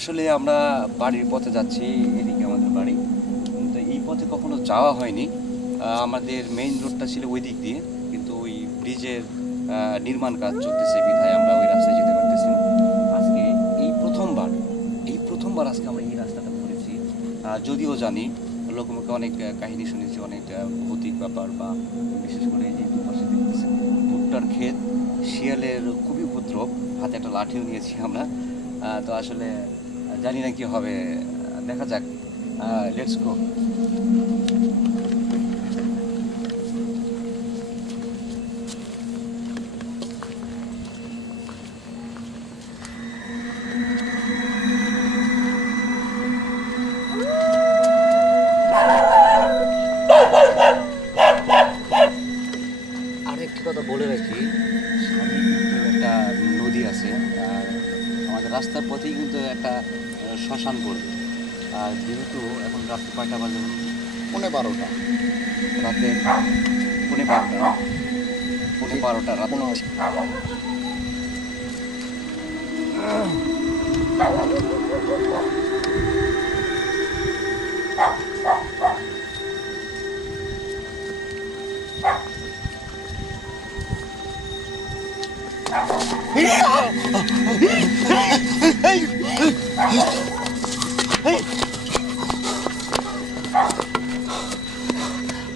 আসলে আমরা বাড়ির পথে যাচ্ছি, এদিকে আমাদের বাড়ি। তো এই পথে কখনো যাওয়া হয়নি। আমাদের মেইন রোডটা ছিল ওই দিক দিয়ে, কিন্তু ওই ব্রিজের নির্মাণ কাজ চলতেছে বিধায় আমরা ওই রাস্তায় যেতে পারতেছি না। আজকে এই প্রথমবার আজকে আমরা এই রাস্তাটা ঘুরেছি। যদিও জানি লোকমুখে অনেক কাহিনী শুনেছি, অনেক ভৌতিক ব্যাপার, বা বিশেষ করে এই যে দুপাশে দেখতেছেন ভুট্টার ক্ষেত, শিয়ালের খুবই উপদ্রব, হাতে একটা লাঠিও নিয়েছি আমরা। তো আসলে জানি না কি হবে, দেখা যাক। Let's go. আরেকটি কথা বলে রাখি, সামনে কিন্তু একটা নদী আছে, আর আমাদের রাস্তার পথেই কিন্তু একটা শ্মশান পড়বে। আর যেহেতু এখন রাত্রি 5টা বাজে, 12:30 রাতে, 12:30 রাত।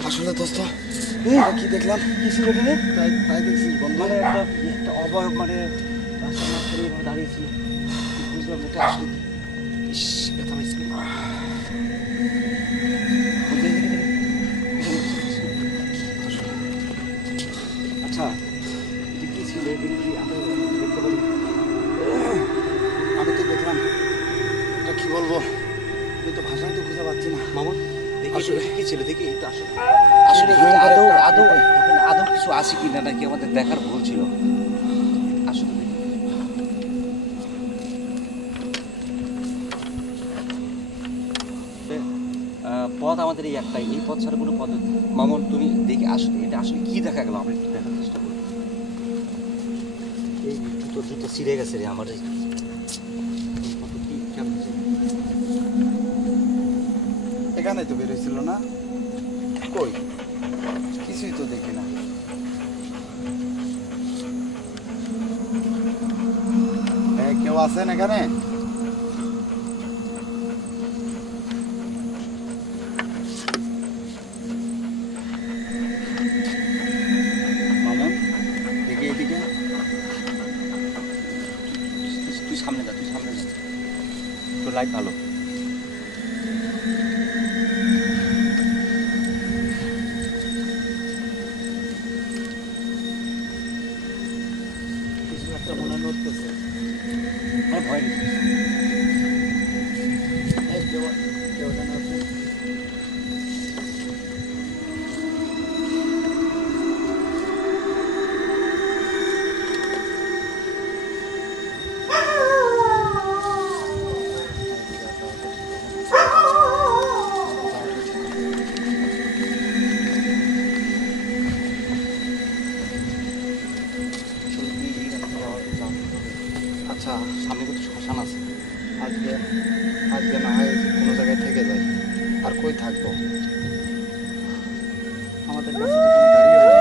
আসলে দোস্ত কি দেখলাম, কিছু তাই দেখছি বন্ধু, মানে একটা অবয়ব, মানে রাস্তার মাঝখানে এভাবে দাঁড়িয়েছিল, বুঝলাম এটা আসলে ইস ব্যথা পাইছি। আচ্ছা, এটা কি ছিল? এটা কি আমরা দেখতে পারি? আমি তো দেখলাম, এটা কি বলবো, আমি তো ভাষায় তো খুঁজে পাচ্ছি না। মামুন দেখি আসলে কি ছিল, দেখি এটা আসলে আসলে আদৌ কিছু আছে কি না, নাকি আমাদের দেখার ভুল ছিল? আসলে পথ আমাদের এই একটাই, এই পথ ছাড়া কোনো পথ। মামুন তুমি দেখি আসলে এটা আসলে কি দেখা গেল, আমরা একটু দেখার চেষ্টা করি। এই জুতো ছিঁড়ে গেছে রে আমার। এখানে তো বেরোইছিল না, কই কিছুই তো দেখি না। কেউ আছেন এখানে? মামুন দেখি এদিকে। তুই সামনে যা, তোর লাইট ভালো। কিছু একটা মনে নড়তেছে। ভয় নেই। কেউ এখানে আছে? আচ্ছা, সামনে কিন্তু শ্মশান আছে। আজকে আজকে না হয় কোনো জায়গায় থেকে যাই, আর কই থাকবো? আমাদের কাছে তো কোনো গাড়ি হয় না।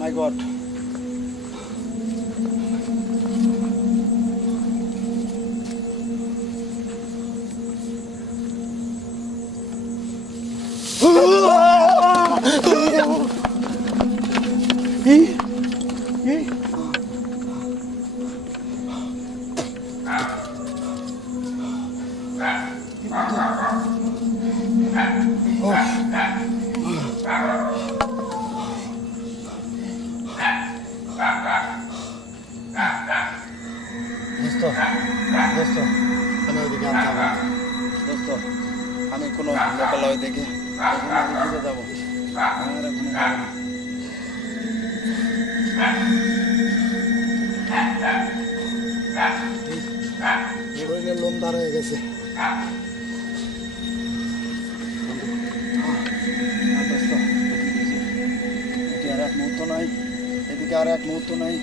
My God. আমি কোনো লোকালয় দেখে এখন আমি ফিরে যাবো। আমি আর এখন যাবো না। এই শরীরে লোম দাঁড়া হয়ে গেছে। এদিকে আর এক মুহূর্ত নাই, এদিকে আর এক মুহূর্ত নাই,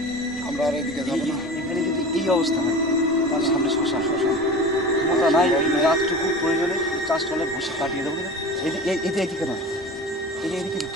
আমরা আর এদিকে যাবো না। এখানে যদি এই অবস্থা হয় তাহলে সামনে শ্মশান মোটা নাই, এই রাতটুকু প্রয়োজনে চাষ টলে বসে কাটিয়ে দেবো কিনা। এদিকে নয়, এদিকে না।